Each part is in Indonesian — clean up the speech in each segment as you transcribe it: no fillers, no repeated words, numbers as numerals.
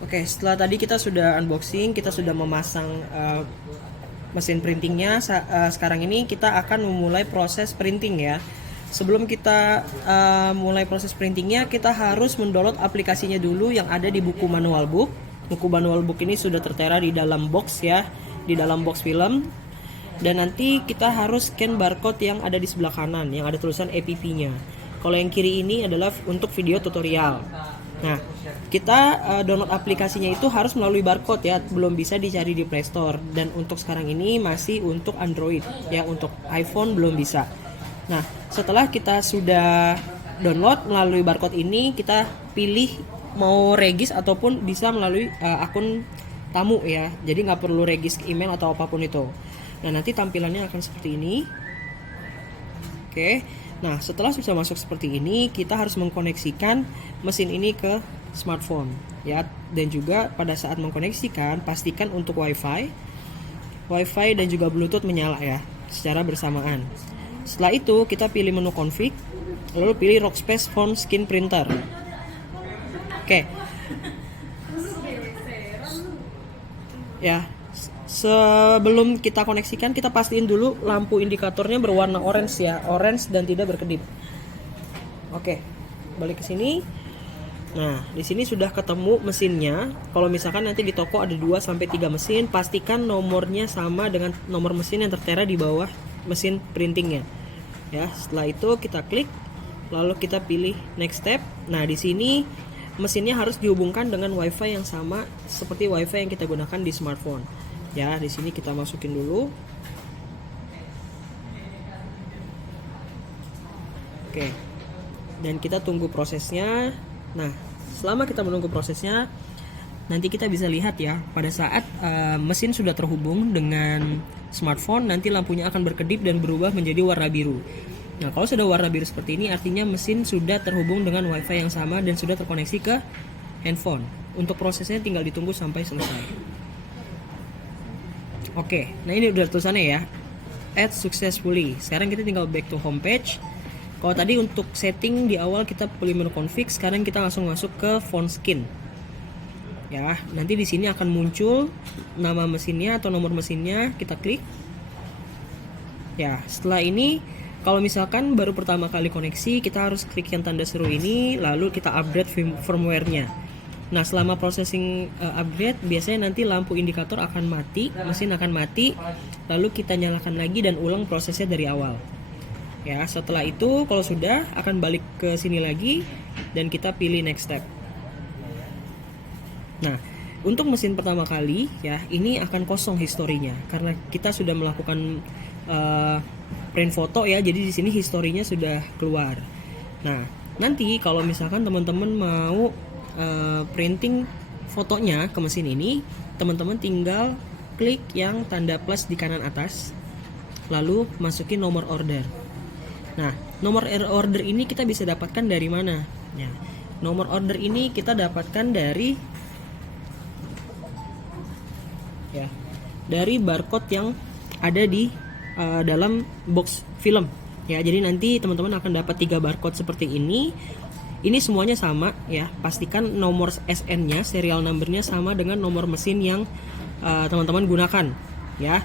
Oke, setelah tadi kita sudah unboxing, kita sudah memasang mesin printingnya. Sekarang ini kita akan memulai proses printing ya. Sebelum kita mulai proses printingnya, kita harus mendownload aplikasinya dulu yang ada di buku manual book. Buku manual book ini sudah tertera di dalam box ya, di dalam box film. Dan nanti kita harus scan barcode yang ada di sebelah kanan, yang ada tulisan EPP-nya. Kalau yang kiri ini adalah untuk video tutorial. Nah, kita download aplikasinya itu harus melalui barcode ya, belum bisa dicari di Play Store. Dan untuk sekarang ini masih untuk Android, ya untuk iPhone belum bisa. Nah, setelah kita sudah download melalui barcode ini, kita pilih mau regis ataupun bisa melalui akun tamu ya. Jadi nggak perlu regis email atau apapun itu. Nah, nanti tampilannya akan seperti ini. Oke. Nah, setelah sudah masuk seperti ini, kita harus mengkoneksikan mesin ini ke smartphone ya. Dan juga pada saat mengkoneksikan, pastikan untuk WiFi dan juga Bluetooth menyala ya, secara bersamaan. Setelah itu, kita pilih menu config, lalu pilih Rockspace Phone Skin Printer. Oke. Ya, sebelum kita koneksikan, kita pastiin dulu lampu indikatornya berwarna orange ya, orange dan tidak berkedip. Oke, balik ke sini. Nah, di sini sudah ketemu mesinnya. Kalau misalkan nanti di toko ada 2 sampai 3 mesin, pastikan nomornya sama dengan nomor mesin yang tertera di bawah mesin printingnya. Ya, setelah itu kita klik, lalu kita pilih next step. Nah, di sini mesinnya harus dihubungkan dengan WiFi yang sama seperti WiFi yang kita gunakan di smartphone. Ya, di sini kita masukin dulu. Oke. Dan kita tunggu prosesnya. Nah, selama kita menunggu prosesnya, nanti kita bisa lihat ya, pada saat mesin sudah terhubung dengan smartphone, nanti lampunya akan berkedip dan berubah menjadi warna biru. Nah, kalau sudah warna biru seperti ini, artinya mesin sudah terhubung dengan WiFi yang sama dan sudah terkoneksi ke handphone. Untuk prosesnya tinggal ditunggu sampai selesai. Oke, nah ini udah tulisannya ya, add successfully. Sekarang kita tinggal back to homepage. Kalau tadi untuk setting di awal kita pilih menu config, sekarang kita langsung masuk ke phone skin. Ya, nanti di sini akan muncul nama mesinnya atau nomor mesinnya, kita klik. Ya, setelah ini kalau misalkan baru pertama kali koneksi, kita harus klik yang tanda seru ini, lalu kita update firmware-nya. Nah, selama processing upgrade, biasanya nanti lampu indikator akan mati, mesin akan mati, lalu kita nyalakan lagi dan ulang prosesnya dari awal. Ya, setelah itu kalau sudah akan balik ke sini lagi dan kita pilih next step. Nah, untuk mesin pertama kali ya, ini akan kosong historinya karena kita sudah melakukan print foto ya, jadi di sini historinya sudah keluar. Nah, nanti kalau misalkan teman-teman mau printing fotonya ke mesin ini, teman-teman tinggal klik yang tanda plus di kanan atas, lalu masukin nomor order. Nah, nomor order ini kita bisa dapatkan dari mana? Ya, nomor order ini kita dapatkan dari barcode yang ada di dalam box film. Ya, jadi nanti teman-teman akan dapat 3 barcode seperti ini. Ini semuanya sama ya. Pastikan nomor SN-nya, serial number-nya sama dengan nomor mesin yang teman-teman gunakan ya.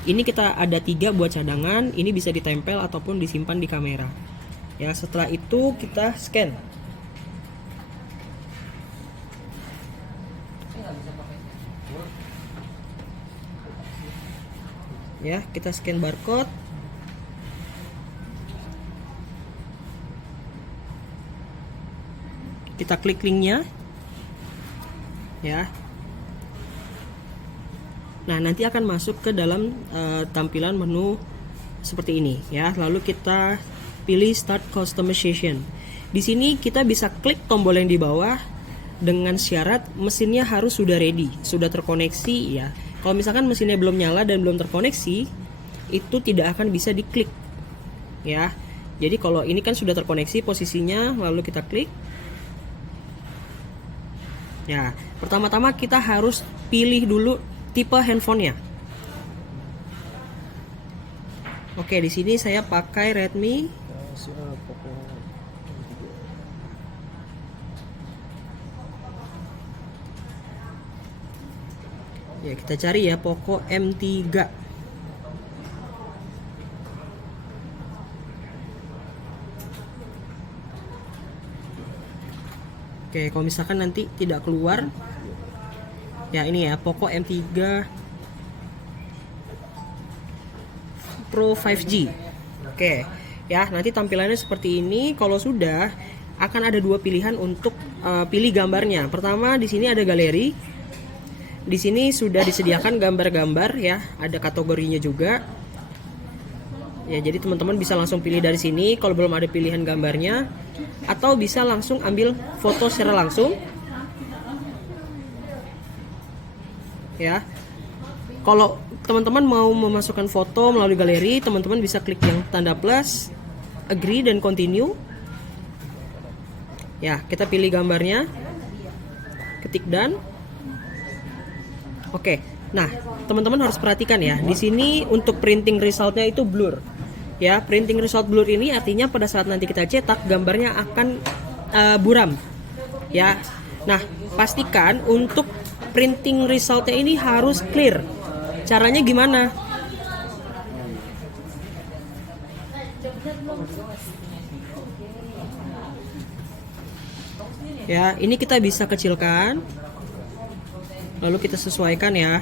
Ini kita ada 3 buat cadangan, ini bisa ditempel ataupun disimpan di kamera. Ya, setelah itu kita scan. Ya, kita scan barcode. Kita klik linknya. Ya. Nah, nanti akan masuk ke dalam tampilan menu seperti ini ya. Lalu kita pilih Start Customization. Di sini kita bisa klik tombol yang di bawah dengan syarat mesinnya harus sudah ready, sudah terkoneksi ya. Kalau misalkan mesinnya belum nyala dan belum terkoneksi, itu tidak akan bisa diklik ya. Jadi kalau ini kan sudah terkoneksi posisinya, lalu kita klik. Ya, pertama-tama kita harus pilih dulu tipe handphonenya. Oke, di sini saya pakai Redmi. Ya, kita cari ya Poco M3. Oke, kalau misalkan nanti tidak keluar, ya ini ya Poco M3 Pro 5G. Oke, ya nanti tampilannya seperti ini. Kalau sudah, akan ada dua pilihan untuk pilih gambarnya. Pertama, di sini ada galeri. Di sini sudah disediakan gambar-gambar ya, ada kategorinya juga. Ya, jadi teman-teman bisa langsung pilih dari sini kalau belum ada pilihan gambarnya, atau bisa langsung ambil foto secara langsung. Ya. Kalau teman-teman mau memasukkan foto melalui galeri, teman-teman bisa klik yang tanda plus, agree dan continue. Ya, kita pilih gambarnya. Ketik done. Oke. Nah, teman-teman harus perhatikan ya. Di sini untuk printing resultnya itu blur. Ya, printing result blur ini artinya pada saat nanti kita cetak gambarnya akan buram. Ya. Nah, pastikan untuk printing resultnya ini harus clear. Caranya gimana? Ya, ini kita bisa kecilkan. Lalu kita sesuaikan ya.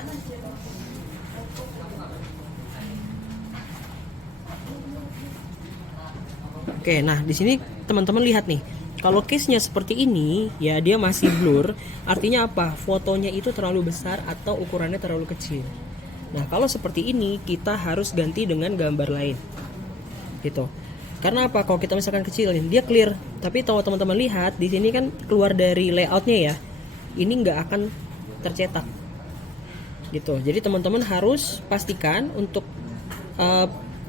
Oke, nah di sini teman-teman lihat nih, kalau case-nya seperti ini, ya dia masih blur. Artinya apa? Fotonya itu terlalu besar atau ukurannya terlalu kecil. Nah, kalau seperti ini kita harus ganti dengan gambar lain, gitu. Karena apa? Kalau kita misalkan kecilin, dia clear. Tapi kalau teman-teman lihat di sini kan keluar dari layoutnya ya, ini nggak akan tercetak, gitu. Jadi teman-teman harus pastikan untuk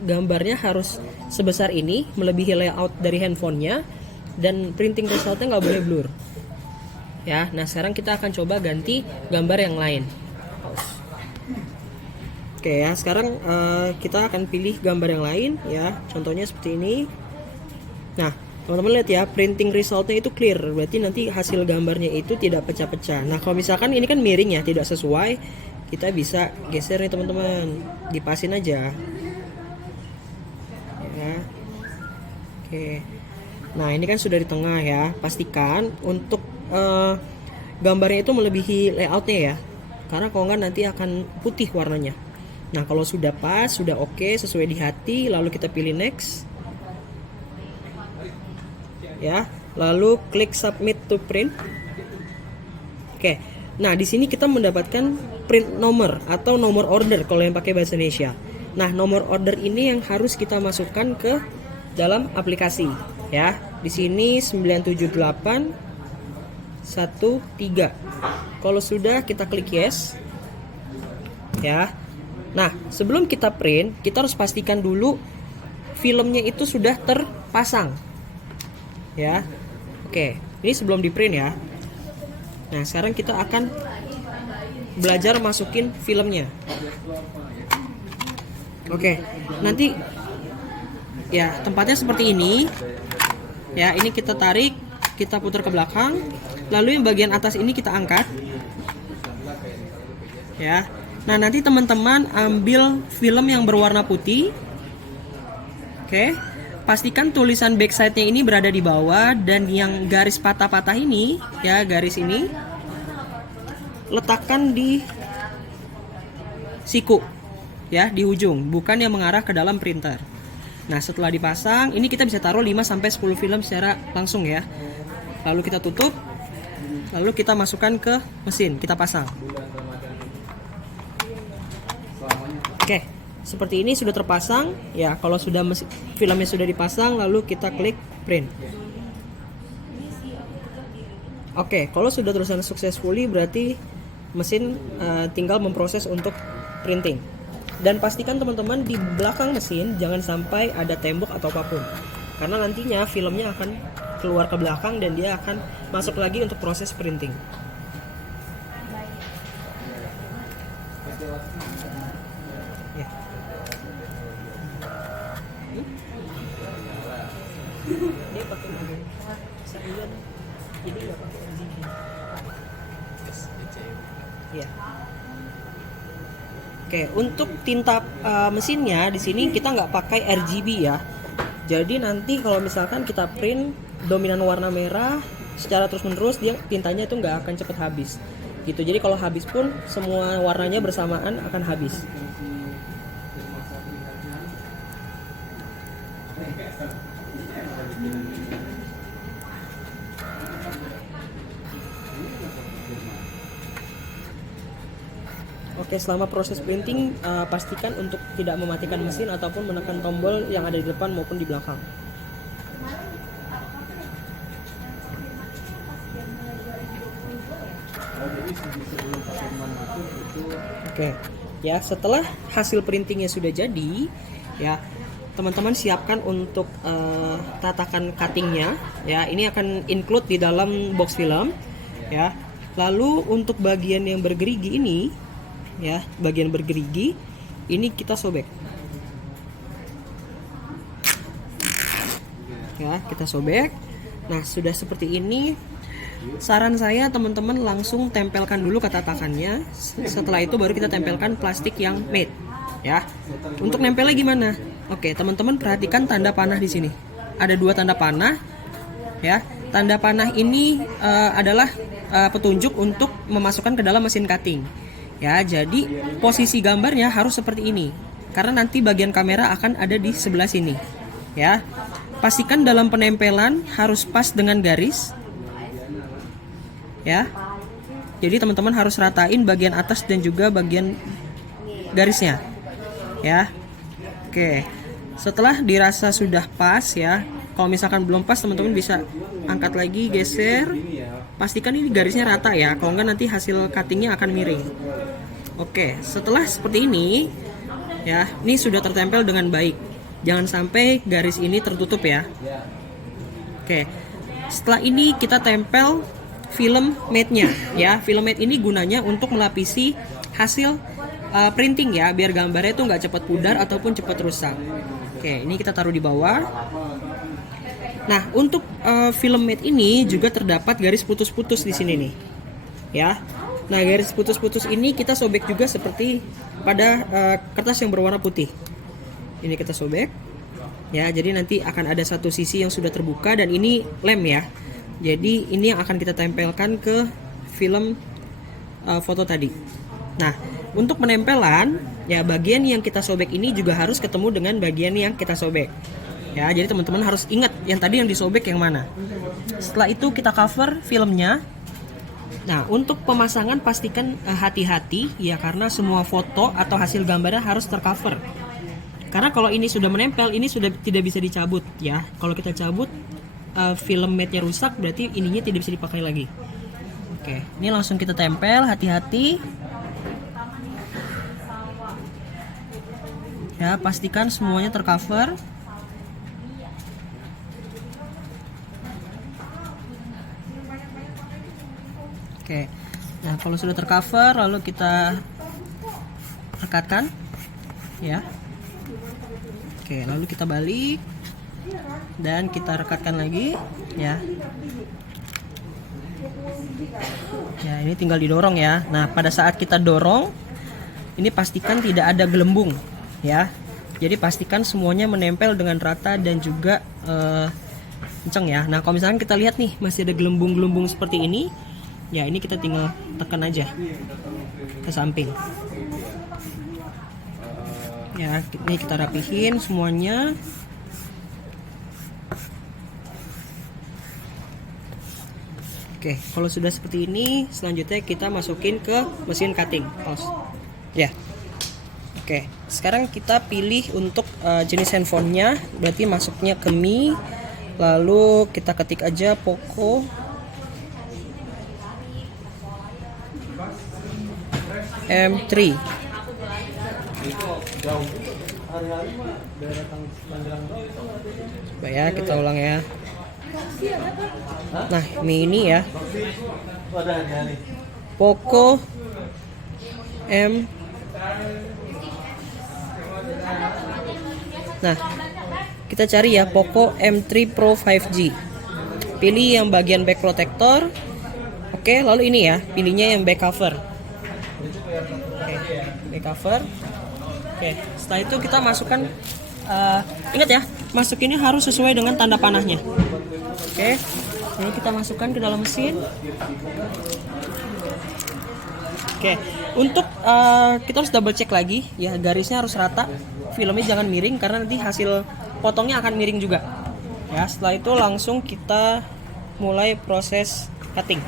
gambarnya harus sebesar ini, melebihi layout dari handphonenya, dan printing resultnya nggak boleh blur. Ya, nah sekarang kita akan coba ganti gambar yang lain. Oke ya, sekarang kita akan pilih gambar yang lain ya. Contohnya seperti ini. Nah, teman-teman lihat ya, printing resultnya itu clear, berarti nanti hasil gambarnya itu tidak pecah-pecah. Nah, kalau misalkan ini kan miring ya, tidak sesuai, kita bisa geser nih teman-teman, dipasin aja. Ya. Oke. Nah, ini kan sudah di tengah ya. Pastikan untuk gambarnya itu melebihi layoutnya ya. Karena kalau nggak nanti akan putih warnanya. Nah, kalau sudah pas, sudah oke, sesuai di hati, lalu kita pilih next. Ya, lalu klik submit to print. Oke. Nah, di sini kita mendapatkan print nomor atau nomor order kalau yang pakai bahasa Indonesia. Nah, nomor order ini yang harus kita masukkan ke dalam aplikasi ya. Di sini 97813. Kalau sudah, kita klik yes. Ya. Nah, sebelum kita print, kita harus pastikan dulu filmnya itu sudah terpasang. Ya. Oke, ini sebelum di print ya. Nah, sekarang kita akan belajar masukin filmnya. Oke, nanti ya tempatnya seperti ini. Ya, ini kita tarik, kita putar ke belakang. Lalu yang bagian atas ini kita angkat. Ya. Nah, nanti teman-teman ambil film yang berwarna putih. Oke. Pastikan tulisan backside-nya ini berada di bawah, dan yang garis patah-patah ini, ya garis ini, letakkan di siku. Ya, di ujung, bukan yang mengarah ke dalam printer. Nah, setelah dipasang, ini kita bisa taruh 5-10 film secara langsung ya. Lalu kita tutup, lalu kita masukkan ke mesin, kita pasang. Oke, seperti ini sudah terpasang. Ya, kalau sudah filmnya sudah dipasang, lalu kita klik print. Oke, kalau sudah tulisan successfully, berarti mesin tinggal memproses untuk printing. Dan pastikan teman-teman di belakang mesin jangan sampai ada tembok atau apapun, karena nantinya filmnya akan keluar ke belakang dan dia akan masuk lagi untuk proses printing. Ya. Dia pakai mobil Sirion, jadi nggak pakai engine. Ya. Oke, untuk tinta mesinnya di sini kita nggak pakai RGB ya. Jadi nanti kalau misalkan kita print dominan warna merah secara terus-menerus, dia tintanya itu nggak akan cepat habis. Gitu. Jadi kalau habis pun semua warnanya bersamaan akan habis. Oke, selama proses printing pastikan untuk tidak mematikan mesin ataupun menekan tombol yang ada di depan maupun di belakang. Oke, ya setelah hasil printingnya sudah jadi, ya teman-teman siapkan untuk tatakan cuttingnya. Ya, ini akan include di dalam box film. Ya, lalu untuk bagian yang bergerigi ini, ya bagian bergerigi ini kita sobek. Ya, kita sobek. Nah, sudah seperti ini. Saran saya teman-teman langsung tempelkan dulu ke tatakannya. Setelah itu baru kita tempelkan plastik yang matte. Ya. Untuk nempelnya gimana? Oke, teman-teman perhatikan tanda panah di sini. Ada 2 tanda panah. Ya. Tanda panah ini adalah petunjuk untuk memasukkan ke dalam mesin cutting. Ya, jadi posisi gambarnya harus seperti ini. Karena nanti bagian kamera akan ada di sebelah sini. Ya. Pastikan dalam penempelan harus pas dengan garis. Ya. Jadi teman-teman harus ratain bagian atas dan juga bagian garisnya. Ya. Oke. Setelah dirasa sudah pas ya. Kalau misalkan belum pas, teman-teman bisa angkat lagi, geser. Pastikan ini garisnya rata ya. Kalau enggak nanti hasil cuttingnya akan miring. Oke, setelah seperti ini ya, ini sudah tertempel dengan baik. Jangan sampai garis ini tertutup ya. Oke. Setelah ini kita tempel film matte-nya ya. Film matte ini gunanya untuk melapisi hasil printing ya, biar gambarnya itu nggak cepat pudar ataupun cepat rusak. Oke, ini kita taruh di bawah. Nah, untuk film matte ini juga terdapat garis putus-putus di sini nih. Ya. Nah, garis putus-putus ini kita sobek juga seperti pada kertas yang berwarna putih. Ini kita sobek. Ya, jadi nanti akan ada satu sisi yang sudah terbuka dan ini lem ya. Jadi ini yang akan kita tempelkan ke film foto tadi. Nah, untuk penempelan ya, bagian yang kita sobek ini juga harus ketemu dengan bagian yang kita sobek. Ya, jadi teman-teman harus ingat yang tadi yang disobek yang mana. Setelah itu kita cover filmnya. Nah, untuk pemasangan pastikan hati-hati ya, karena semua foto atau hasil gambarnya harus tercover. Karena kalau ini sudah menempel, ini sudah tidak bisa dicabut ya. Kalau kita cabut film matte-nya rusak, berarti ininya tidak bisa dipakai lagi. Oke, ini langsung kita tempel, hati-hati. Ya, pastikan semuanya tercover. Oke. Nah, kalau sudah tercover lalu kita rekatkan ya. Oke, lalu kita balik dan kita rekatkan lagi ya. Ya, ini tinggal didorong ya. Nah, pada saat kita dorong, ini pastikan tidak ada gelembung ya. Jadi pastikan semuanya menempel dengan rata dan juga kenceng ya. Nah, kalau misalkan kita lihat nih masih ada gelembung-gelembung seperti ini, ya ini kita tinggal tekan aja ke samping. Ya, ini kita rapihin semuanya. Oke, kalau sudah seperti ini, selanjutnya kita masukin ke mesin cutting. Ya. Oke, sekarang kita pilih untuk jenis handphonenya. Berarti masuknya ke Mi. Lalu kita ketik aja Poco M3. Coba ya, kita ulang ya. Nah, Mi ini ya, Poco M. Nah, kita cari ya Poco M3 Pro 5G. Pilih yang bagian back protector. Oke, lalu ini ya, pilihnya yang back cover. Oke, pakai cover. Oke, setelah itu kita masukkan, ingat ya, masukinnya harus sesuai dengan tanda panahnya. Oke, ini kita masukkan ke dalam mesin. Oke, untuk kita harus double check lagi ya, garisnya harus rata, filmnya jangan miring karena nanti hasil potongnya akan miring juga. Ya, setelah itu langsung kita mulai proses cutting.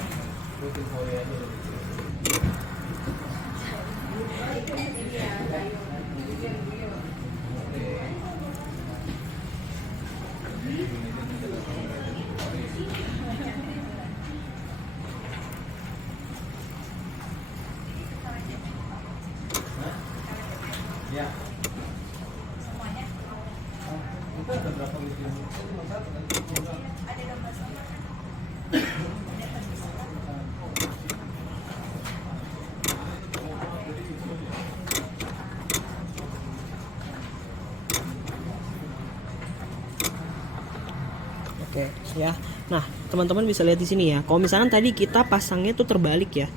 Oke, ya. Nah, teman-teman bisa lihat di sini ya. Kalau misalnya tadi kita pasangnya tuh terbalik ya.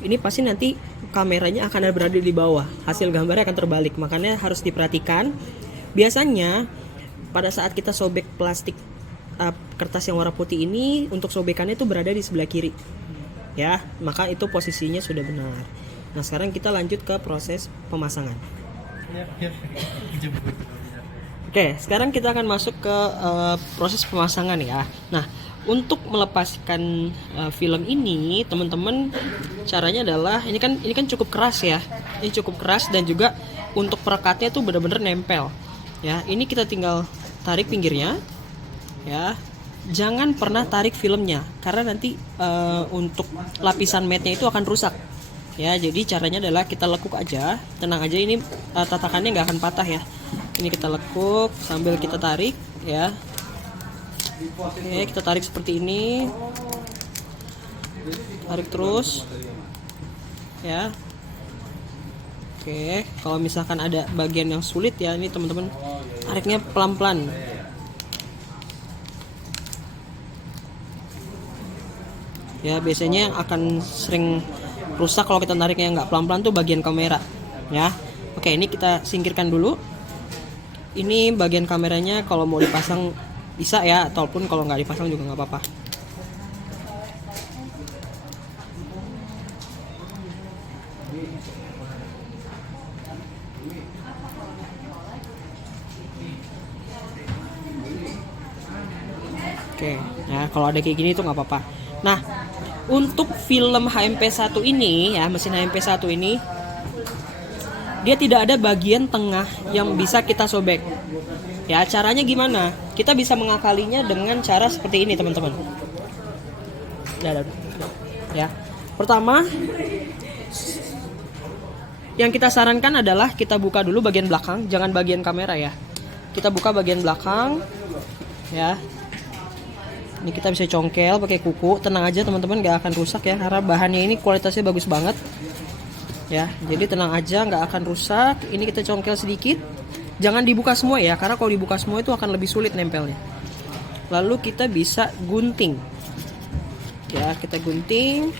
Ini pasti nanti kameranya akan berada di bawah. Hasil gambarnya akan terbalik. Makanya harus diperhatikan. Biasanya pada saat kita sobek plastik kertas yang warna putih ini, untuk sobekannya itu berada di sebelah kiri. Ya, maka itu posisinya sudah benar. Nah, sekarang kita lanjut ke proses pemasangan. Oke, sekarang kita akan masuk ke proses pemasangan ya. Nah, untuk melepaskan film ini, teman-teman, caranya adalah ini kan cukup keras ya. Ini cukup keras dan juga untuk perekatnya tuh benar-benar nempel. Ya, ini kita tinggal tarik pinggirnya. Ya. Jangan pernah tarik filmnya karena nanti untuk lapisan matnya itu akan rusak. Ya, jadi caranya adalah kita lekuk aja, tenang aja, ini tatakannya nggak akan patah ya. Ini kita lekuk sambil kita tarik ya. Oke, kita tarik seperti ini, tarik terus ya. Oke, kalau misalkan ada bagian yang sulit ya, ini teman-teman tariknya pelan-pelan. Ya, biasanya yang akan sering rusak kalau kita nariknya nggak pelan-pelan tuh bagian kamera ya. Oke, ini kita singkirkan dulu. Ini bagian kameranya, kalau mau dipasang bisa ya, ataupun kalau nggak dipasang juga nggak apa-apa. Oke, ya kalau ada kayak gini tuh nggak apa-apa. Nah, untuk film HMP1 ini ya, mesin HMP1 ini, dia tidak ada bagian tengah yang bisa kita sobek. Ya, caranya gimana? Kita bisa mengakalinya dengan cara seperti ini, teman-teman. Ya. Pertama, yang kita sarankan adalah kita buka dulu bagian belakang, jangan bagian kamera ya. Kita buka bagian belakang. Ya. Ini kita bisa congkel pakai kuku. Tenang aja teman-teman, gak akan rusak ya, karena bahannya ini kualitasnya bagus banget. Ya, jadi tenang aja, nggak akan rusak. Ini kita congkel sedikit. Jangan dibuka semua ya, karena kalau dibuka semua itu akan lebih sulit nempelnya. Lalu kita bisa gunting. Ya, kita gunting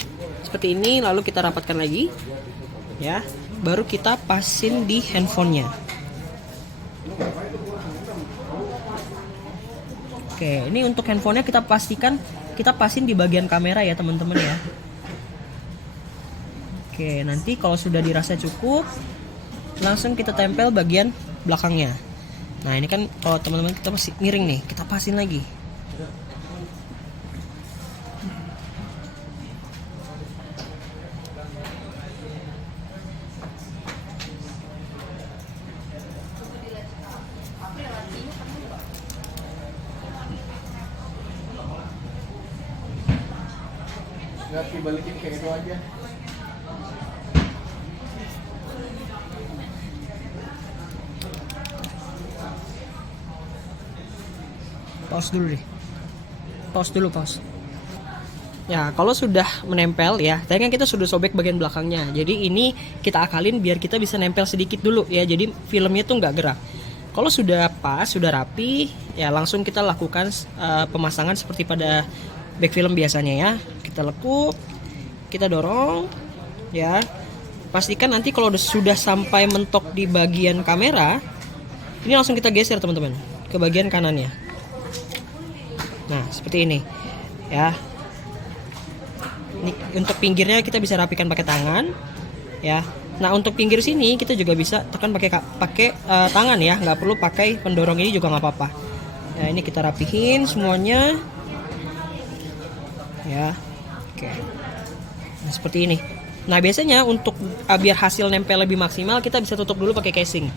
seperti ini, lalu kita rapatkan lagi. Ya, baru kita pasin di handphonenya. Oke, ini untuk handphonenya kita pastikan kita pasin di bagian kamera ya teman-teman ya. Oke, nanti kalau sudah dirasa cukup, langsung kita tempel bagian belakangnya. Nah, ini kan kalau teman-teman kita masih miring nih, kita pasin lagi. Nggak dibalikin kayak itu aja. Pause dulu deh. Pause dulu, pause. Ya, kalau sudah menempel ya, tadi kan kita sudah sobek bagian belakangnya. Jadi ini kita akalin biar kita bisa nempel sedikit dulu ya. Jadi filmnya tuh nggak gerak. Kalau sudah pas, sudah rapi, ya langsung kita lakukan pemasangan seperti pada back film biasanya ya. Kita lekuk, kita dorong, ya. pastikan nanti kalau sudah sampai mentok di bagian kamera, ini langsung kita geser teman-teman ke bagian kanannya. Nah seperti ini ya. Ini untuk pinggirnya kita bisa rapikan pakai tangan ya. Nah untuk pinggir sini kita juga bisa tekan pakai tangan ya, nggak perlu pakai pendorong ini juga nggak apa-apa. Ya ini kita rapihin semuanya ya. Oke. Nah seperti ini. Nah biasanya untuk biar hasil nempel lebih maksimal kita bisa tutup dulu pakai casing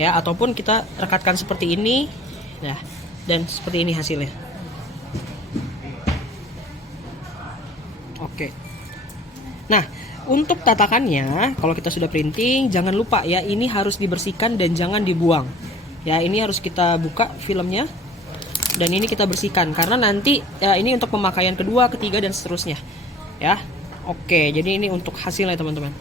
ya, ataupun kita rekatkan seperti ini ya, dan seperti ini hasilnya. Oke. Nah untuk tatakannya kalau kita sudah printing jangan lupa ya, ini harus dibersihkan dan jangan dibuang ya. Ini harus kita buka filmnya dan ini kita bersihkan karena nanti ya, ini untuk pemakaian kedua, ketiga dan seterusnya ya. Oke, jadi ini untuk hasilnya teman-teman.